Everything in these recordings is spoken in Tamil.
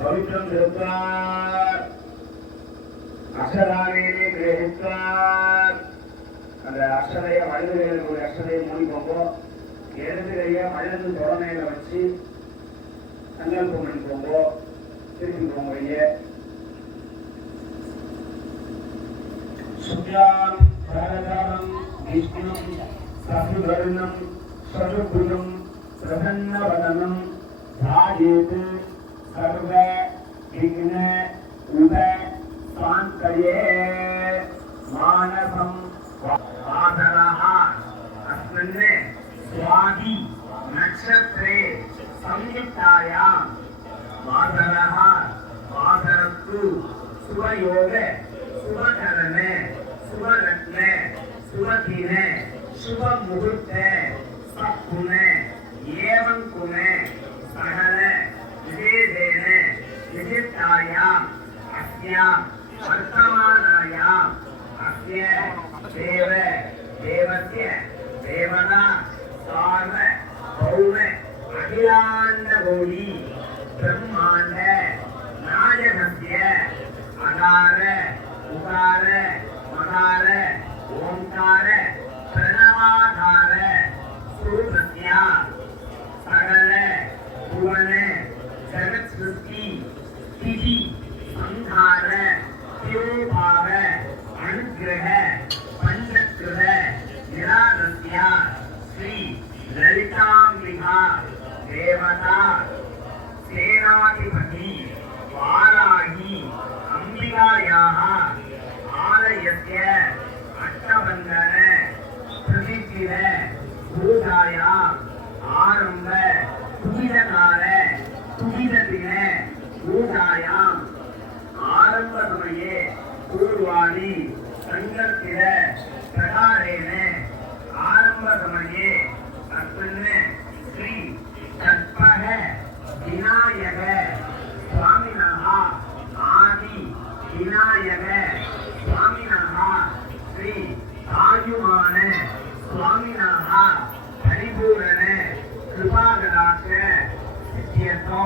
पवित्रं कृत्वा अक्षराणीनि गृहीत्वा அந்த அக்ஷரையை வலது கையில் ஒரு அக்ஷரையை மூடிக்கோங்க, இடது கையை வலது தொடமையில வச்சு சங்கல்பம் பண்ணிக்கோங்க. திருப்பிக்கோங்க கையை. சுக்லாம் பரதரம் விஷ்ணும் சசுவர்ணம் சசுகுணம் பிரசன்னவதனம் ध्यायेत् सर्व विघ्न उप शान्तये मानसं वासरः अस्मिन् स्वाति नक्षत्रे संयुक्तायां वासरः वासरस्तु शुभयोग शुभकरण शुभरत्न शुभदिन शुभमुहूर्त सत्गुण एवं गुण सकल विशेषेण विशिष्टायाम् अस्यां वर्तमानायाम् अस्य देव देवस्य देवता सार्वभौम अखिलाण्डकोटि ब्रह्माण्ड नायकस्य अकार उकार मकार ओंकार प्रणवाकार स्वरूपस्य सकल भुवन जगत सृष्टि स्थिति संहार तिरोभाव अनुग्रह पंचग्रह निरादस्य श्री ललितांबिका देवता सेनाधिपति वाराही अंबिकायाः आलयस्य अष्टबन्धन प्रतिष्ठित पूजायाम् आरंभ तुहितकाल तुहितदिन पूजायाम् आरंभ समये पूर्वाणि संकल्पित प्रकारेण आरंभ समये अस्मिन् श्री तत्पः विनायक स्वामिनः आदि विनायक स्वामिनः श्री आयुमान स्वामिनः परिपूर्ण कृपाकटाक्ष सिद्ध्यर्थो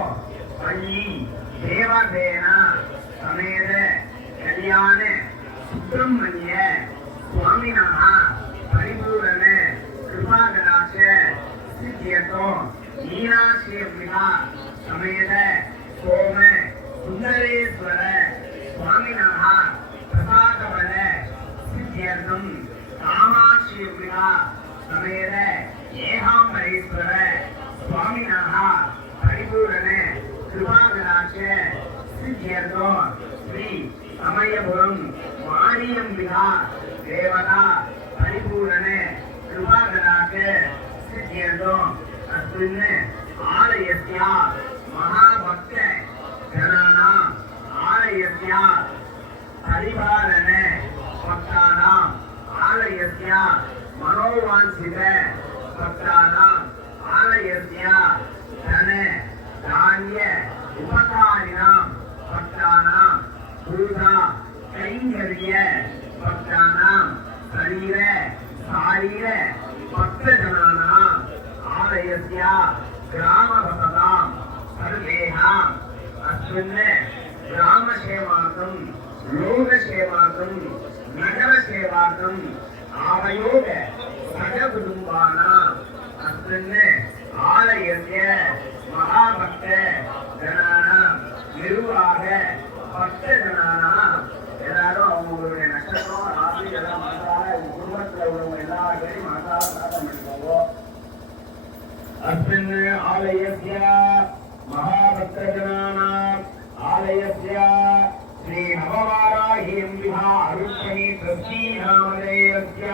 वल्ली देवसेना समेत कल्याण सुब्रह्मण्य स्वामिनः परिपूर्ण कृपाकटाक्ष सिद्ध्यर्थो मीनाक्षीअम्बिका समेत सोम सुंदरेश्वर स्वामिनः प्रसादबल सिद्ध्यर्थं कामाक्षीअम्बिका समेत ஏகாம்பரேஸ்வர சுவாமினாக பரிபூரண கிருபாகராட்ச சித்தியர்த்தோ ஸ்ரீ சமயபுரம் மாரியம்பிகா தேவதா பரிபூரண கிருபாகராட்ச சித்தியர்த்தோ அஸ்மின் ஆலயஸ்ய மகாபக்த ஜனானாம் ஆலயஸ்ய பரிபாலன பக்தானாம் ஆலயஸ்ய मनोवांछित भक्तानाम् आलयस्य धन धान्य उपकारिणाम् भक्तानाम् पूजा कैङ्कर्य भक्तानाम् शरीर शारीर भक्तजनानाम् आलयस्य ग्रामभक्तानाम् सर्वेषाम् अस्मिन् ग्रामसेवार्थं लोकसेवार्थं नगरसेवार्थं आवयोग सगकुटुम्बानाम् अस्मिन् आलयस्य महाभक्त जनानां निर्वाह भक्तजनानां எல்லாரும் அவங்களுடைய நட்சத்திரம் ராசி எல்லாம் மனசார குடும்பத்தில் உள்ளவங்க எல்லாரும் மனசார பிரார்த்தனை பண்ணிக்கோங்க. अस्मिन् आलयस्य महाभक्तजनानाम् आलयस्य श्री नववाराही अंबिका अरुष्मणि ट्रस्टी नामधेयस्य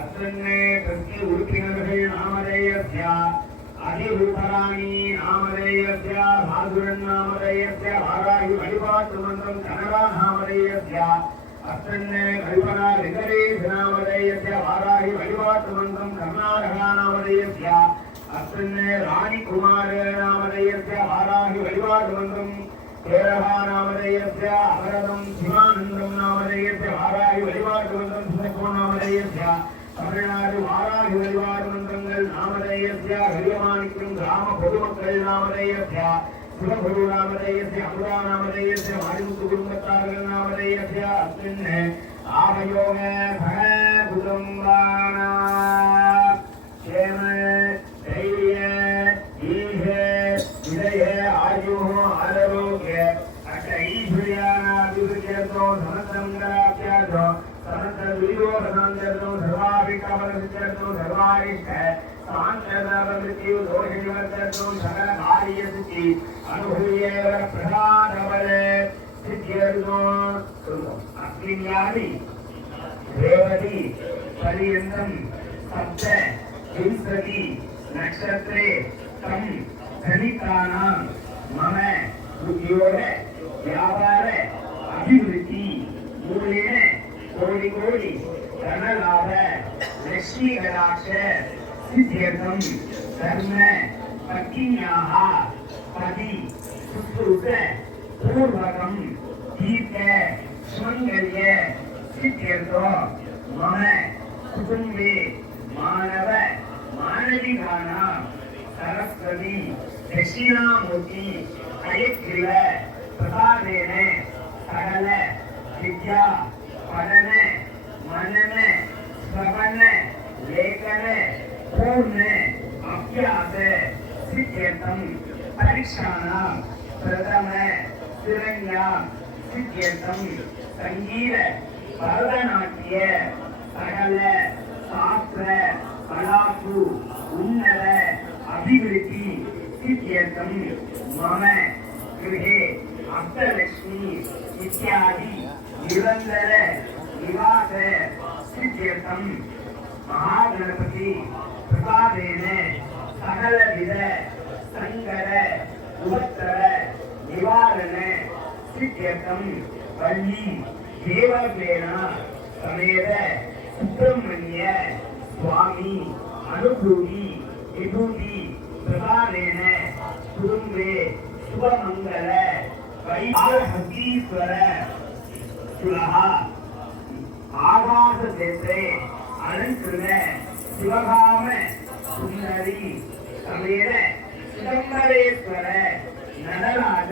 अस्मिन् ट्रस्टी उडुपिनगरे नामधेयस्य अधिरूपराणी नामधेयस्य भागुरन् नामधेयस्य वाराही वழிபாட்டுமன்றம் कन्नडा नामधेयस्य अस्मिन् कल्पना लिंगरेश नामधेयस्य वाराही वழிபாட்டுமன்றம் कर्नाटका नामधेयस्य अस्मिन् राणी कुमार नामधेयस्य वाराही वழிபாட்டுமன்றம் केरला नामधेयस्य अवरदं शिवानन्दं नामधेयस्य वाराही वழிபாட்டுமன்றம் सुनको नामधेयस्य तमिळनाडु वाराही वழிபாட்டுமன்றங்கள் नामधेयस्य हरियमाणिक्यं ग्राम பொதுமக்கள் नामधेयस्य सुरभुरुनामधेयस्य अमृतानामधेयस्य वायुकुटुम्बतारनामधेयस्य अस्मिन् आवयोग भूतम्बाना क्षेम धैर्य ईह विजय आयुः आरोग्य अष्टैश्वर्यानाभिवृद्ध्यर्थो धनसङ्ग्राप्यार्थो समस्तदुर्योधनान्तर्गतो सर्वाभिकामनसिद्ध्यर्थो सर्वारिष्ट सान्तर्मृत्यु दोषनिवर्त्यर्थो सकलकार्यसिद्धि अनुभूयेव प्रधानबले सिद्ध्यर्थो अस्मिन् यानि रेवती पर्यन्तं सप्त विंशति नक्षत्रे तं धनिकानां मम उद्योग व्यापार अभिवृद्धि मूलेन कोटि कोटि धनलाभ लक्ष्मी कटाक्ष सिद्ध्यर्थं धर्म पत्न्याः पति सुश्रुत पूर्वकं दीर्घ सुमङ्गल्य सिद्ध्यर्थो मम कुटुम्बे मानव मानविकानां सरस्वती दक्षिणामूर्ति हयग्रीव प्रसादेन सकल विद्या पठन मनन श्रवण लेखन पूर्ण अभ्यास सिद्ध्यर्थं परीक्षाणां प्रथम तिरङ्गां सिद्ध्यर्थं संगीत भरतनाट्य सकल शास्त्र कलासु उन्नत अभिवृद्धि सिद्ध्यर्थं मम गृहे अष्टलक्ष्मी इत्यादि निरंतर निवास सिद्ध्यर्थं महागणपति प्रसादेन सकलविध संकर उपद्रव निवारण सिद्ध्यर्थं वल्ली देवसेन समेत सुब्रह्मण्य स्वामी अनुभूति विभूति प्रसादेन कुटुम्बे शुभमंगल वैहतीश्वर सुलह आवास क्षेत्रे अलंकृत शिवकाम सुंदरी समेत चिदंबरेश्वर नटराज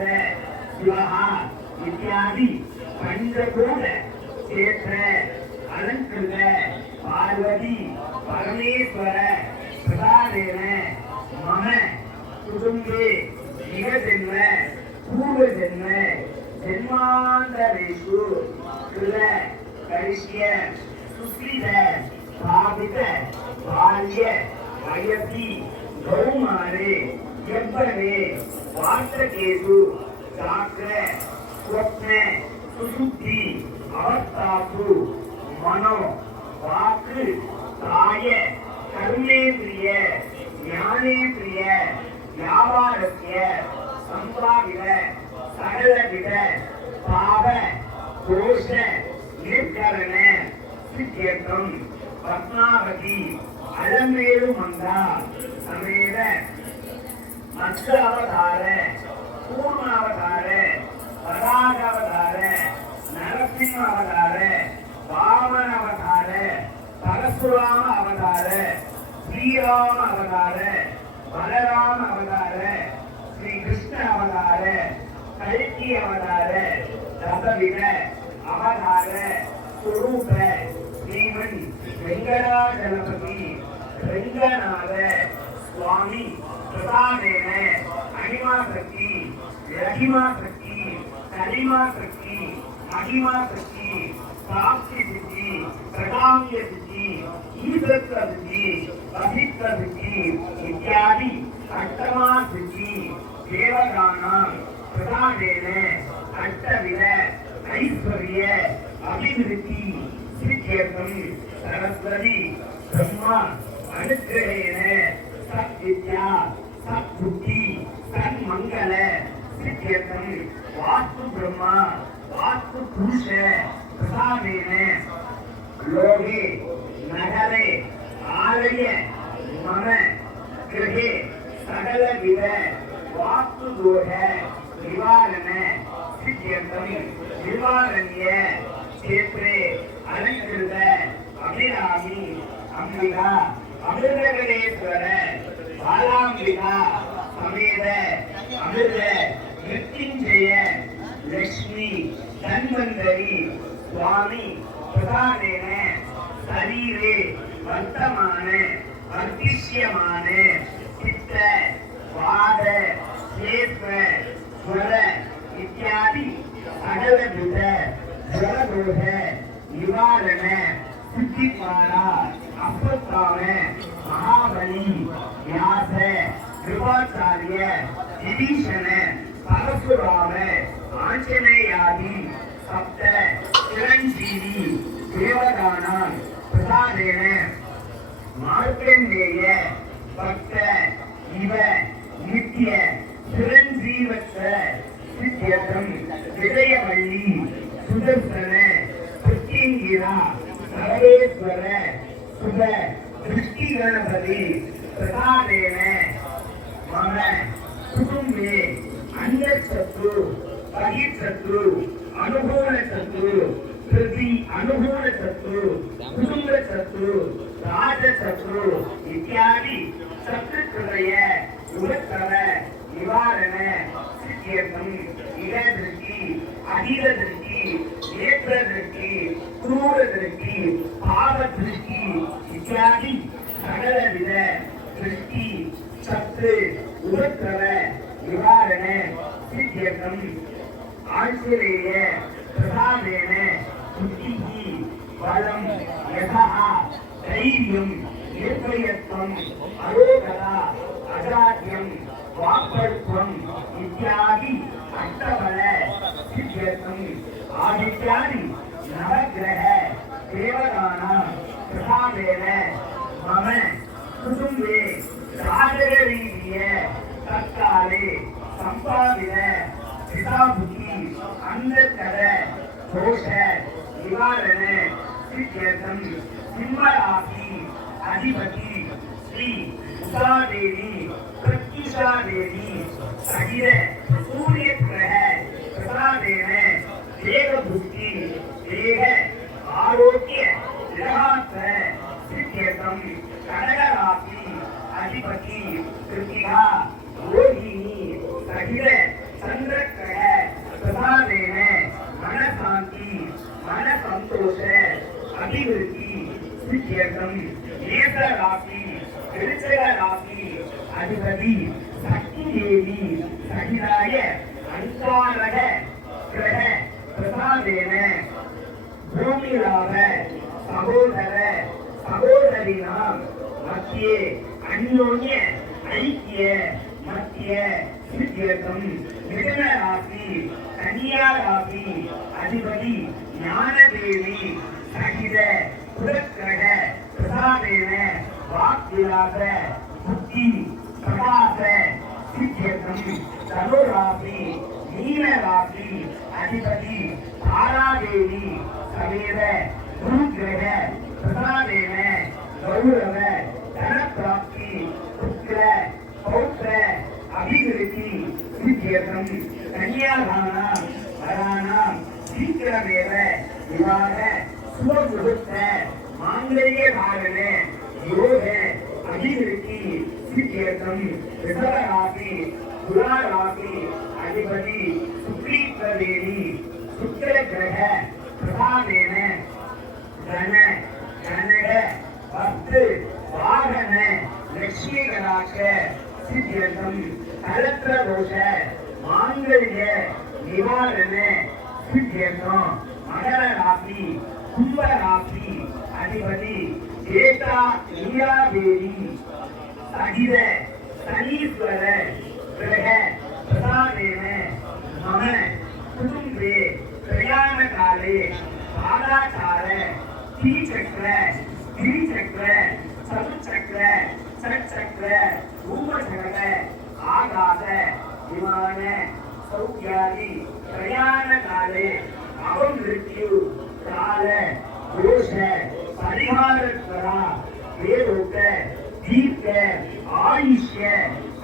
शिवः इत्यादि पंचकूट क्षेत्र अलंकृत पार्वती परमेश्वर प्रसादेन मम कुटुम्बे निगजन्म पूर्वजन्म जन्मान्तरेषु कृत करिष्य सुकृत स्थापित बाल्य वयसि गौमारे यव्वने वार्षकेषु जाग्र स्वप्न सुषुप्ति अवस्थासु मनो वाक् काय कर्मेन्द्रिय ज्ञानेन्द्रिय व्यापारस्य संभावित सकलविध पाप दोष निर्करण सिद्ध्यर्थं पद्मावती अलमेलुमंगा समेत मत्स्य अवतार पूर्णावतार परागावतार नरसिंह अवतार वामन अवतार परशुराम अवतार श्रीराम अवतार बलराम अवतार श्री कृष्ण अवतार कल्कि अवतार दशविध अवतार स्वरूप श्रीमन वेंकटाचलपति रंगनाथ स्वामी प्रसादेन अणिमा शक्ति रहिमा शक्ति कलिमा शक्ति महिमा शक्ति प्राप्ति सिद्धि प्रकाम्य सिद्धि ईश्वरत्व सिद्धि अभित्व सिद्धि इत्यादि अष्टमा सिद्धि देवतानां प्रसादेन अष्टविध ऐश्वर्य अभिवृद्धि सिद्ध्यर्थं सरस्वती ब्रह्मा अनुग्रहेण सद्विद्या सद्बुद्धि सन्मंगल सिद्ध्यर्थं वास्तु ब्रह्मा वास्तु पुरुष प्रसादेन लोके नगरे आलय मम गृहे सकलविध वास्तु दोष निवारण सिद्ध्यर्थं निवारण्य क्षेत्रे अलंकृत अभिरामी अंबिका अमृतगणेश्वर बालांबिका समेत अमृत मृत्युंजय लक्ष्मी धन्वंतरी स्वामी प्रसादेन शरीरे वर्तमान वर्तिष्यमान चित्त वाद क्षेत्र ज्वर इत्यादि सकलविध जलदोष निवारण सिद्धिद्वारा अश्वत्थाम महाबली व्यास कृपाचार्य विभीषण परशुराम आंजनेयादि सप्त चिरंजीवी देवदानां प्रसादेन मार्कंडेय भक्त इव नित्य चिरंजीवत्व सिद्ध्यर्थं विजयवल्ली सुदर्शन प्रत्यंगिरा सर्वेश्वर शुभ दृष्टि गणपति प्रसादेन मम कुटुंबे अन्यशत्रु बहिर्शत्रु अनुकूल शत्रु प्रति अनुकूल शत्रु कुटुंब शत्रु राजशत्रु इत्यादि शत्रुत्रय उपद्रव निवारण सिद्ध्यर्थं इह दृष्टि अहिर दृष्टि नेत्र दृष्टि क्रूर दृष्टि पाप दृष्टि इत्यादि सकलविध दृष्टि शत्रु उपद्रव निवारण सिद्ध्यर्थं आंजनेय प्रसादेन बुद्धिः बलं यशः धैर्यं निर्भयत्वम् अरोगता अजाड्यं वाक्पटुत्वम् इत्यादि अष्टबल सिद्ध्यर्थं आदित्यादि नवग्रह देवतानां प्रसादेन मम कुटुम्बे राजरीत्य तत्काले संपादित पिताबुद्धि अंधकार दोष निवारण सिद्ध्यर्थं सिंहराशि अधिपति श्री उषादेवी प्रत्युषादेवी सहित सूर्य ग्रह प्रसादेन देह बुद्धि देह आरोग्य निरात्र सिद्ध्यर्थं कनकराशि अधिपति कृतिका रोहिणी सहित चंद्र ग्रह प्रसादेन मन शांति मन संतोष अभिवृद्धि सिद्ध्यर्थं मेष राशि वृश्चिक राशि अधिपति शक्ति देवी सहिताय अंगारक ग्रह प्रसादेन भूमि लाभ सहोदर सहोदरीनां मध्ये अन्योन्य ऐक्य मध्य सिद्ध्यर्थं मिथुन राशि कन्या राशि अधिपति ज्ञान देवी सहित पुरस्ग्रह प्रसादेन वाक्विलास बुद्धि प्रकाश सिद्ध्यर्थं धनु राशि मीन राशि अधिपति तारादेवी समेत गुरुग्रह प्रसादेन गौरव धन प्राप्ति पुत्र पौत्र अभिवृद्धि सिद्ध्यर्थं कन्यादानां वराणां शीघ्रमेव विवाह शुभमुहूर्त मांगल्य धारण योग अभिवृद्धि सिद्ध्यर्थं वृषभ राशि तुला राशि अधिपति शुक्रीदेवी शुक्र ग्रह प्रसादेन धन कनक वस्तु वाहन लक्ष्मी कटाक्ष सिद्ध्यर्थं कलत्र दोष मांगल्य निवारण सिद्ध्यर्थं मकर राशि कुंभ राशि अधिपति जेता लीला देवी सहित शनीश्वर ग्रह प्रसादेन मम कुटुम्बे प्रयाण काले पादाचार त्रिचक्र चतुचक्र षट्चक्र भूमचक्र आघात विमान सौख्यादि प्रयाण काले अपमृत्यु काल दोष परिहार द्वारा वेदोक्त दीर्घ आयुष्य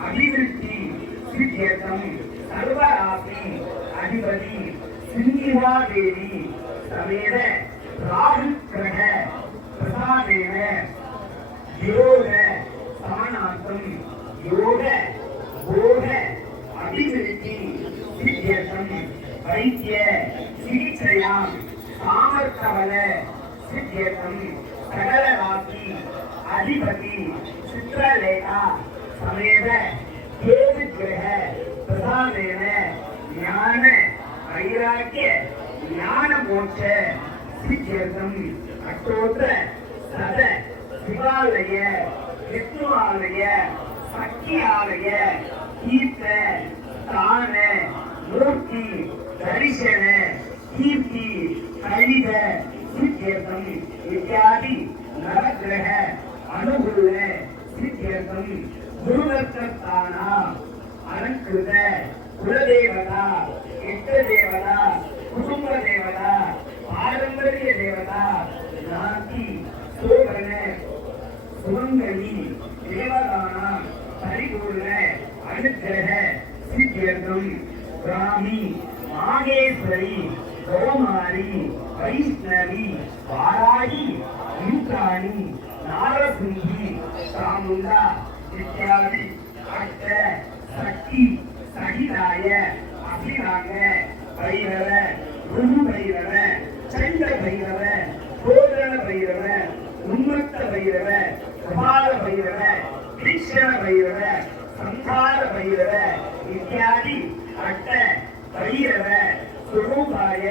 अभिवृद्धि सिद्ध्यर्थं सर्वराशि अधिपति सिंहिका देवी समेत राहु ग्रह प्रसादेन योग स्थानार्थं योग भोग अभिवृद्धि வைத்திய சிகிச்சையாம் சாமர்த்தவல சித்தியகம் சகல ராசி அதிபதி சித்திரலேகா சமேத கேது கிரக பிரதானேன ஞான வைராக்கிய ஞான மோட்ச சித்தியகம் அட்டோத்திர சத சிவாலய விஷ்ணு ஆலய சக்தி ஆலய கீர்த்த தான மூர்த்தி தரிசன கீர்த்தி கழித சித்தியர்த்தம் இத்தியாதி நவகிரக அனுகூல சித்தியர்த்தம் குருவர்த்தானா அலங்கிருத குலதேவதா இஷ்ட தேவதா குடும்ப தேவதா பாரம்பரிய தேவதா நாட்டி சோபன சுமங்கலி தேவதானா பரிபூர்ண அனுக்கிரக சித்தியர்த்தம் பிராமி மாகேஸ்வரி கௌமாரி வைஷ்ணவி வாராகி இந்திராணி நாரசிங்கி சாமுண்டா இத்தியாதி அஷ்ட சக்தி சகிதாய அபிராக பைரவ குரு பைரவ சண்ட பைரவ கோதர பைரவ உன்மத்த பைரவ கபால பைரவ கிருஷ்ண பைரவ சம்ஹார பைரவ இத்தியாதி அட்ட பைரவ சுரூபாய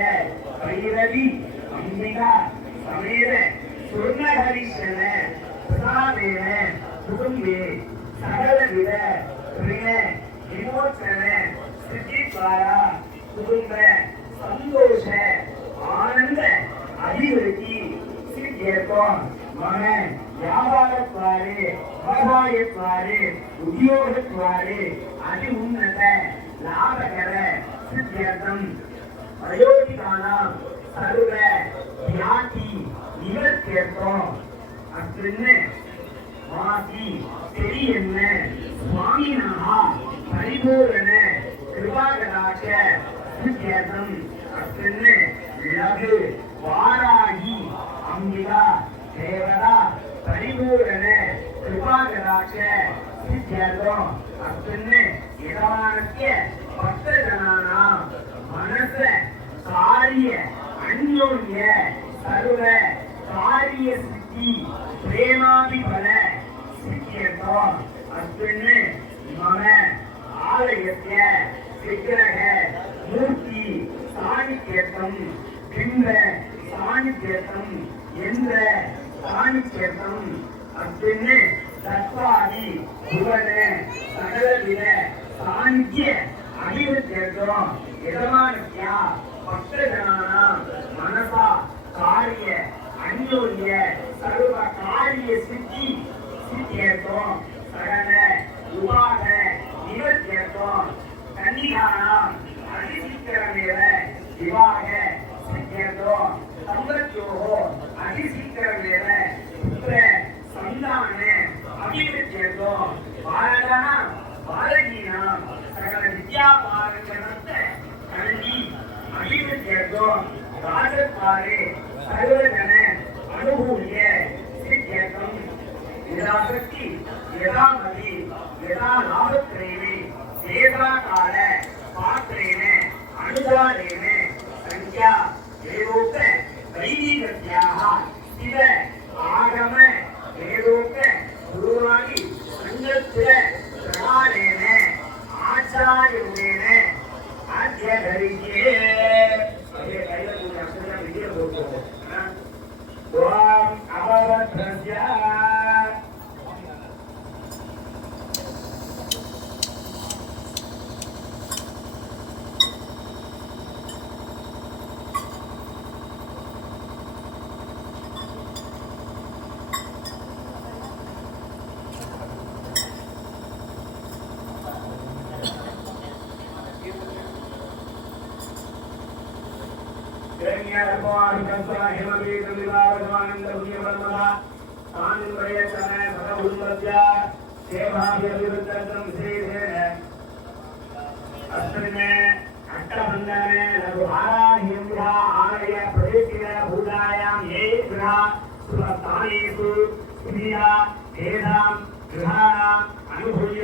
பைரவி அம்பிகா சமேத சுர்ணஹரிஷன பிரசாதேன குடும்பே சகலவித பிரிய விமோச்சன சித்தித்வாரா குடும்ப சந்தோஷ ஆனந்த அபிவிருத்தி சித்தியர்த்தம் மன வியாபாரத்வாரே விவசாயத்வாரே உத்தியோகத்வாரே அதி உன்னத லாபகர சித்தியர்த்தம் அயோத்திகானாம் சர்வ வியாதி நிவர்த்தியர்த்தம் அப்படின்னு வாசி பெரியண்ண சுவாமினா பரிபூரண கிருபாகராட்ச சித்தியர்த்தம் அப்படின்னு லகு வாராகி அம்பிகா தேவதா பரிபூரண கிருபாகராட்ச சித்தியர்த்தம் அப்படின்னு யஜமானஸ்ய பக்தஜனானாம் மனச காரிய அந்யோன்ய சர்வ காரிய சித்தி பிரேமாபிபல சித்தியர்த்தம் அப்படின்னு மம ஆலயத்திய விக்கிரக மூர்த்தி சாணித்யர்த்தம் பிம்ப சாணித்யர்த்தம் என்ற சாணித்யர்த்தம் அப்படின்னு தத்வாதி புவன சகலவித சாணித்ய அபிவிருத்தியர்த்தம் யஜமானஸ்யா பக்தஜனானாம் மனசா காரிய அந்யோன்ய சர்வ காரிய சித்தி சித்தியர்த்தம் சகல உபாத நிவர்த்தியர்த்தம் கன்னிகானாம் அதிசீக்கிரமேவ விவாக சித்தியர்த்தம் சம்பத்யோகோ அதிசீக்கிரமேவ புத்திர சந்தான அபிவிருத்தியர்த்தம் பாலகானாம் பாலகீனாம் சகல வித்யாபாரங்கணத்த கல்வி அபிவிருத்தியர்த்தம் ராஜத்வாரே சர்வஜன அனுகூல்ய சித்தியர்த்தம் யதாசக்தி யதாமதி யதா லாபத்ரேணே தேவா கால பாத்திரேன அனுசாரேன சங்கியா வேதோக்த வைதிகத்யாः சிவ ஆகம வேதோக்த குருவாணி சங்கத்திர பிரகாரேன ஆச்சாரியேன அத்யதரியே அதே கையில கூட அக்ஷர விதிய போடுவோம் ஓம் அவவத்ரஸ்யா अनुभूय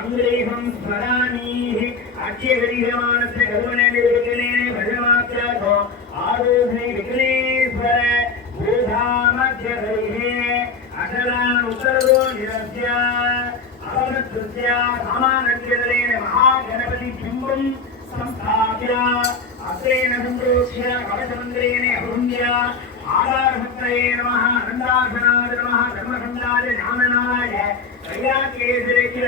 अंग्रेहं स्मरामीः अक्षयगरीहमानस्य कल्पने निर्विघ्नेन भजमात्रार्थो आरोधे विघ्नेश्वर भूधामध्यगरीहे अचलान् उत्तरो निरस्य अवनतृत्य सामानद्यदलेन महागणपति बिम्बं संस्थाप्य अग्रेण सम्प्रोक्ष्य कवचमन्त्रेण अभुञ्ज्य आधारभक्तये नमः अनन्दासनाय नमः धर्मसंगाय ज्ञाननाय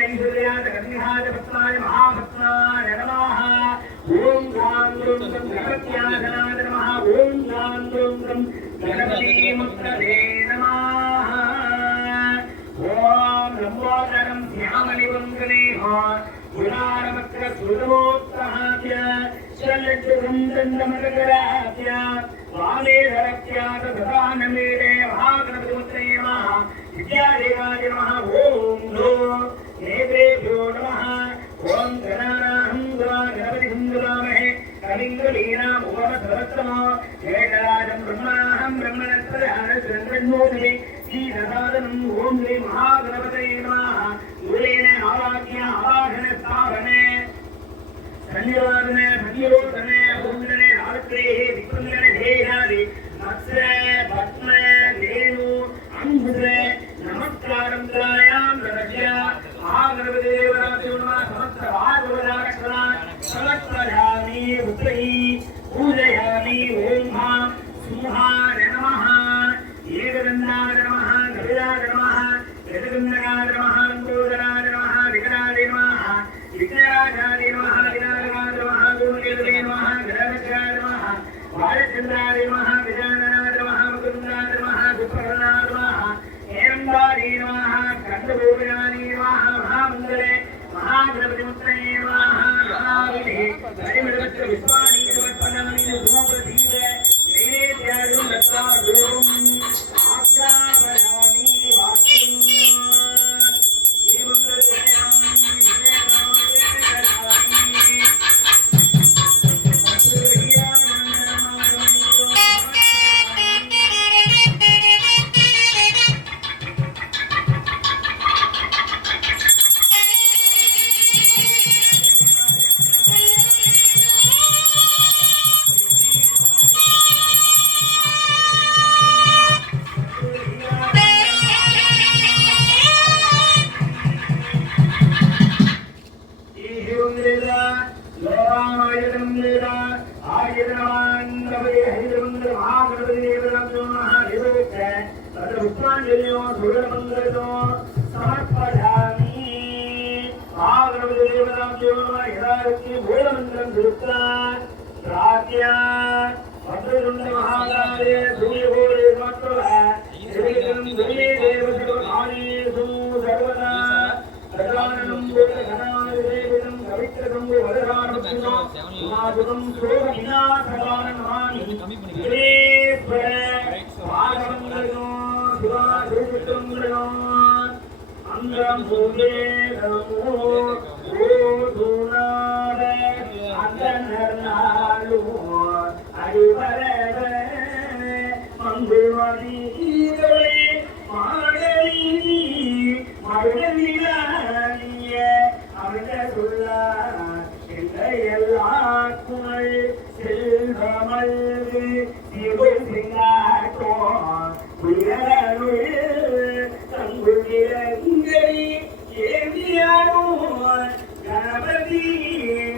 ैश्वर्याय भक्ताय महाभक्ताय नमः ओम गां गुं गणपत्यासनाय नमः ओम गां गुं गणपति मुक्तये नमः ओम लंबोदरं श्यामलिवंकनेः गुणारवक्र सुरमोत्तहाभ्य शलज्जुगं दण्डमकराभ्य वालेधरत्यात ददानमेरे महागणपतिमुत्तये नमः विद्यादेवाय नमः ओम नो नेत्रेभ्यो नमः ओम गणानाहं गणपतिं नमामहे कविङ्गलीनाम् उपमसरत्तमो वेदराजं ब्रह्मणाहं ब्रह्मणस्पदानचन्द्रन्मोदे श्रीरसादनम् ओम श्री महागणपतये नमः मूलेन आवाक्य आवाहन स्थापने सन्निवादने भगीरोधने ओंदने रात्रेः विकुन्दने धेयादि मत्स्य पद्मे धेनु अंबुदे नमस्कारं करायां नरस्य महागणपतिदेवताभ्यो नमः समस्त भागवतारक्षणा समर्पयामि पुत्रैः पूजयामि ओम हां सिंहाय नमः एकदन्ताय नमः गरुडाय नमः गजगन्धकाय नमः लम्बोदराय नमः विकटाय नमः विघ्नराजाय नमः विनायकाय नमः धूमकेतवे नमः गणपतये नमः बालचन्द्राय नमः गजाननाय नमः मुकुन्दाय नमः सुप्रसन्नाय नमः हेमन्दाय नमः कण्ठभूषणाय नमः महामङ्गले महागणपतिमुत्तये नमः महाविधे हरिमलवच्च विश्वानि समर्पणामि धूमप्रदीप नैवेद्यादिकं दत्त्वा धूपम् आज्ञापयामि वाक्यम् गणपति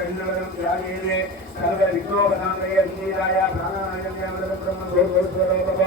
ब्रह्मणं ध्यायेते सर्व विघ्नोपशान्तये विजयाय प्राणायामय ब्रह्म दोषोपव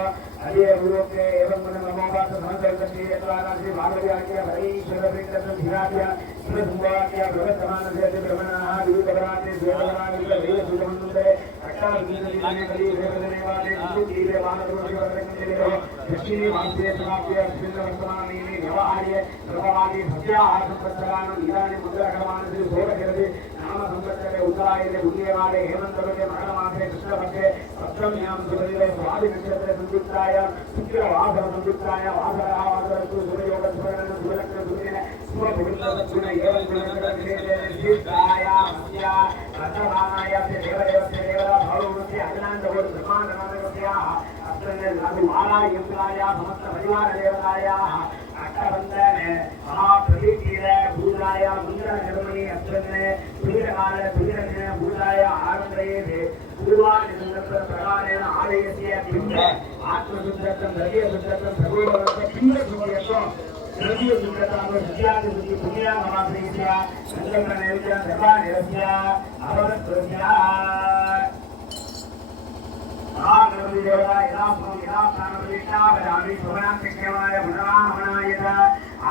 अये गुरुके एवं नमोवाच सहस्रकर्षे यत्रानासि भागव्याख्य हरीश्वर प्रीतस्य धिराख्य सुरसंवाख्य भगवत्समानस्य ब्रह्मणाः विविधपराते देवराजे वेदसुधमन्त्रे अट्टाविदीने कली देवदेवाले सुदीवे वानरोषि वरकंदेव दक्षिणे वास्ये समाप्य स्थिरवर्तमानेनि व्यवहार्य प्रभवादि भक्त्याः संवत्सराणां इदानीं मुद्राकरमानसि सोरकिरति नाम संवत्सरे उत्तरायणे पुण्यवारे हेमन्तवते मरणमासे कृष्णपक्षे सप्तम्यां सुबलिवे स्वादि नक्षत्रे संयुक्ताय शुक्रवासर संयुक्ताय वासरः वासरस्तु सूर्योगस्वरण सुलग्न सूर्येन स्वभुविन्दसुन एवं गुणगणक्षेत्रे हस्या रथवानाय देवदेवस्य देवता भवस्य अग्नान्दवो ब्रह्माण्डनाथस्याः अत्रने लघुमालाय यन्त्राय समस्त परिवार देवतायाः अष्टबन्धने महाप्रदीप्तिय भूताय मङ्गलकर्मणि अत्रने पीडकाल पीडने भूताय आरम्भयेते पूर्वादिसन्दर्भ प्रकारेण आलयस्य पिण्ड आत्मशुद्धत्वं द्रव्यशुद्धत्वं सर्वोपलब्ध पिण्डशुद्ध्यत्वं द्रव्यशुद्धतानो सत्यादिशुद्धि पुण्यामहाप्रीत्या सङ्कल्पनैर्य सर्वानिरस्य अवगतस्य महागणपति देवता यदा प्राणप्रतिष्ठा वदामि शोभनाक्षेमाय गुणवाहनाय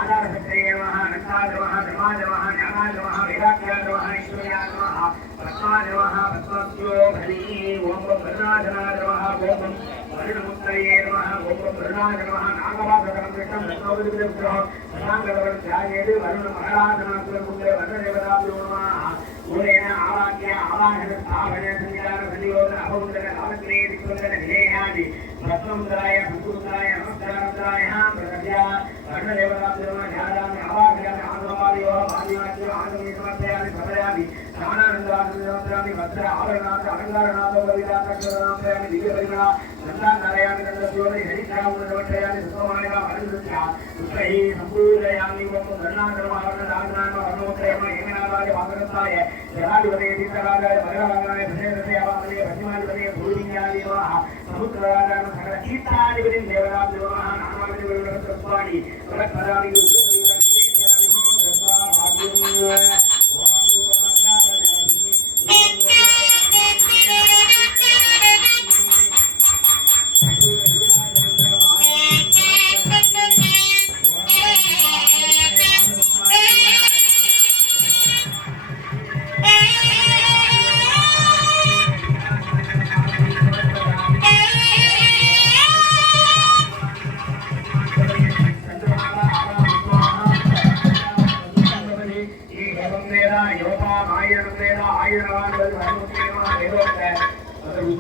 आधारशक्तये नमः अनन्ताय नमः धर्माय नमः ज्ञानाय नमः वेदाख्याय नमः ईश्वर्याय नमः पद्माय नमः पद्मभ्यो हरि ओं वरुणाजनाय नमः ओं वरुणमुक्तये नमः ओं वरुणाय नमः नागवासकं कृष्णं रत्नोपदिग्रह सदाङ्गलवं ध्यायेत् वरुणमहाराजनाथुरकुण्डे वरुणदेवताभ्यो नमः मूलेन आवाक्य आवाहन स्थापन संज्ञान संयोजन अभवन्दन कालक्रिये दिक्वन्दन विधेयादि रत्नमुद्राय संस्कृताय नमस्काराय प्रदर्श्य वर्णदेवताभ्यो नमः ध्यायामि आवाहयामि आनन्दवादियो भाग्यवाद्यो आगमे समर्पयामि समर्पयामि प्राणानन्दानन्दयामि वस्त्र आवरणात् अलङ्कारणात् उपविदाकक्षरामयामि दिव्यपरिमला नन्दानारायणामि नन्दस्योनि हरिचामुदवट्टयामि सुखमाय वरन्दस्य पुत्रैः सम्पूजयामि ओं वर्णाकरमावर्णदाननाम वर्णोत्तयम हेमनादाय वासरताय जलाधिपते दीर्घराजाय भगवानाय भजनसे अवामने भजिमाधिपते भूरियादि नमः समुद्रराजाय सकल तीर्थाधिपतिं देवताभ्यो नमः नामाविधि वरुणस्वामी वरपदामि गुरुपरिवार निवेदयामि हो दत्वा भाग्यं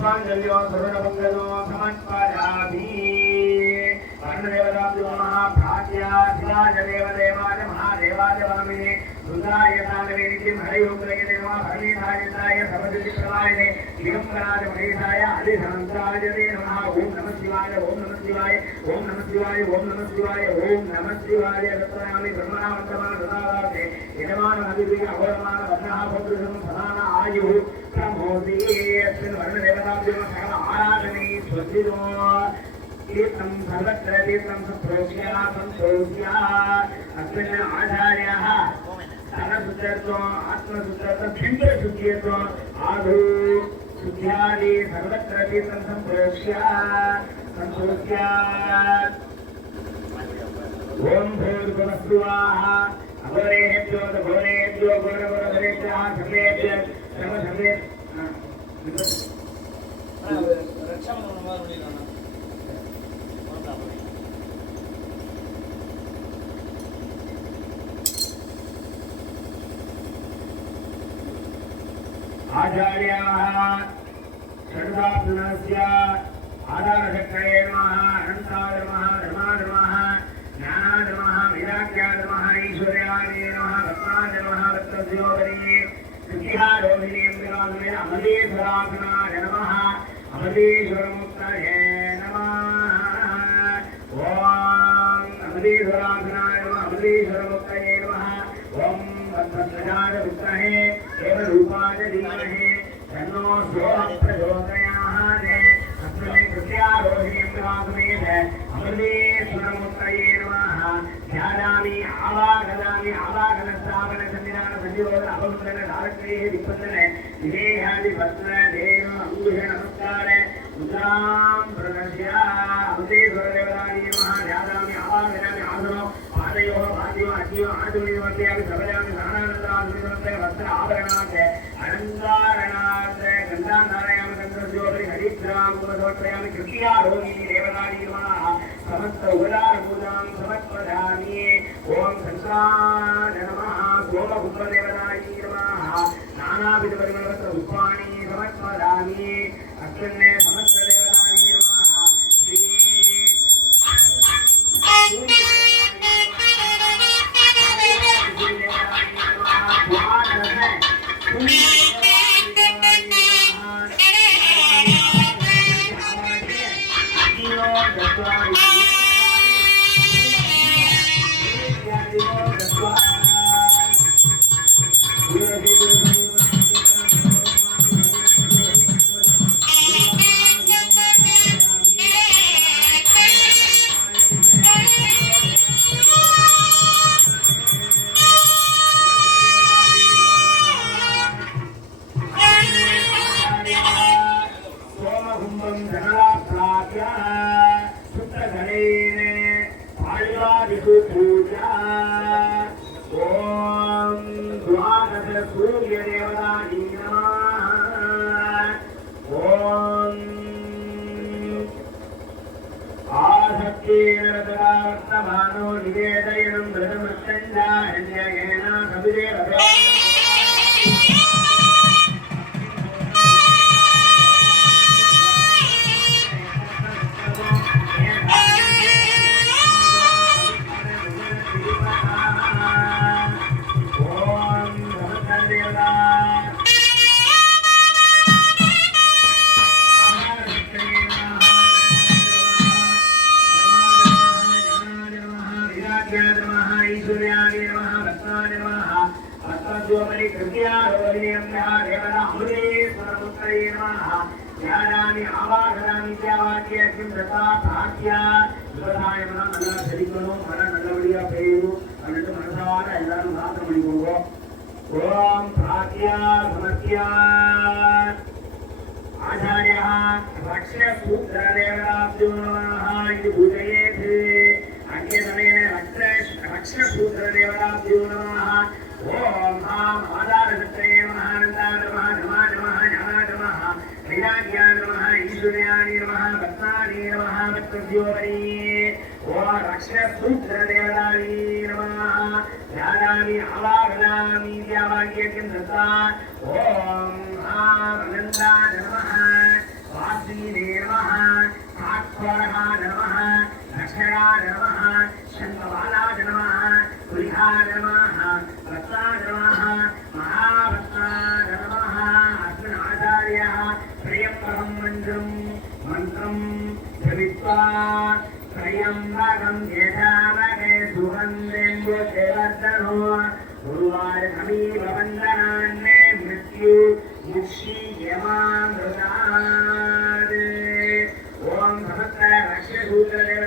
पुष्पाञ्जलियो सर्वमङ्गलो समर्पयामि वर्णदेवताभ्यो नमः प्राच्या शिवाय देवदेवाय महादेवाय वामिने दुर्गाय तानवेदिं हरियोग्रये नमः हरिनारायणाय सर्वसिद्धिप्रदायिने दिगम्बराय महेशाय आदिशान्ताय नमः ओम नमः शिवाय ओम नमः शिवाय ओम नमः शिवाय ओम नमः शिवाय ओम नमः शिवाय दत्तयामि ब्रह्मणावन्तमान ददाते यजमान अभिवेक अवरमान वन्नः भद्रसं सदान आयुः प्रमोदे अस्मिन् वर्णदेवताभ्यो सकल आराधने स्वस्तिनो तीर्थं सर्वत्र तीर्थं सम्प्रोक्ष्य सन्तोष्य अस्मिन् आचार्याः धनशुद्धत्वम् आत्मशुद्धत्वं पिण्डशुद्ध्यत्वम् आधु शुद्ध्यादि सर्वत्र तीर्थं सम्प्रोक्ष्य सन्तोष्य ओम भूर्भुवस्सुवाः अघोरेभ्यो घोरेभ्यो घोरघोरघोरेभ्यः सर्वेभ्यः सर्वसर्वे आचार्याः षड्दासनस्य आधारशक्तये नमः अनन्ताय नमः धर्माय नमः ज्ञानाय नमः वैराग्याय नमः ईश्वर्याय नमः रत्नाय नमः रत्नस्योपरि सिद्धिहारोहिणी अम्बिकासुरे अमलेश्वरासनाय नमः अमलेश्वरमुक्तये नमः ॐ अमलेश्वरासनाय नमः अमलेश्वरमुक्तये नमः ॐ पद्मध्वजाय विद्महे देवरूपाय धीमहि तन्नो सोमः प्रचोदयात् अस्मिन् कृत्यारोहिणीं समेत अमृतेश्वरमूर्तये नमः ध्यायामि आवाहयामि आवाहनश्रावण सन्निधान संयोजन अपमुद्रण धारक्रिये दिक्पन्दन विदेहादि पत्र देव अंगुष नमस्कार मुद्रां प्रणश्य अमृतेश्वर देवताय नमः ध्यायामि आवाहयामि आसनो पादयोः पादयोः अद्योः आदुनिवर्तयामि सर्वयामि सानानन्दानुनिवर्तय वस्त्र आभरणात् अलङ्कारणात् गन्धाधारयामि गन्धस्योपरि हरिद्रां कुमसमर्पयामि कृत्यारोहिणी देवताय नमः समस्त उदार पूजां समर्पयामि ओम शंकराय नमः सोमपुत्रदेवताय नमः नानाविध परिमलवस्त्र पुष्पाणि समर्पयामि अस्मिन् समस्त देवताय नमः श्री निवेदयनं व्रतमृत्यञ्जाहन्येन कविदेव ध्यानामि आवाहयामि त्यावाक्य किं दता भाग्या விவசாயம்னா நல்லா செழிக்கணும் மழை நல்லபடியா பெய்யணும் அப்படின்ட்டு மனசார எல்லாரும் பிரார்த்தனை பண்ணிக்கோங்க ஓம் பிராக்யா சமர்த்தியா ஆச்சாரியா ரக்ஷசூத்திரதேவதாப்ஜோ நமः இது பூஜயேத் அக்ஞேதமேன ரக்ஷசூத்திரதேவதாப்ஜோ நமः ஓம் ஆம் ஆதாரசக்தயே நமः அனந்தாய நமः நமா நமः ஞானா நமः विराज्ञा नमः ईश्वर्याणि नमः भक्तानि नमः भक्तद्योपरि ओ रक्षसूत्रदेवतानि नमः ध्यानामि आवाहयामि त्यावाक्यं दत्ता ॐ अनन्ताय नमः वासीने नमः कात्वराय नमः लक्ष्मणाय नमः शङ्खबालाय नमः कुलिहाय नमः भक्ताय नमः महाभक्ताय नमः अस्मिन् आचार्यः प्रियं मन्त्रं जपित्वा त्र्यम्बकं यजामहे सुगन्धिं सेवर्धनो गुरुवार समीपवन्दनान्ने मृत्यु मुक्षीयमामृतात् ॐ समस्त रक्षसूत्रदेव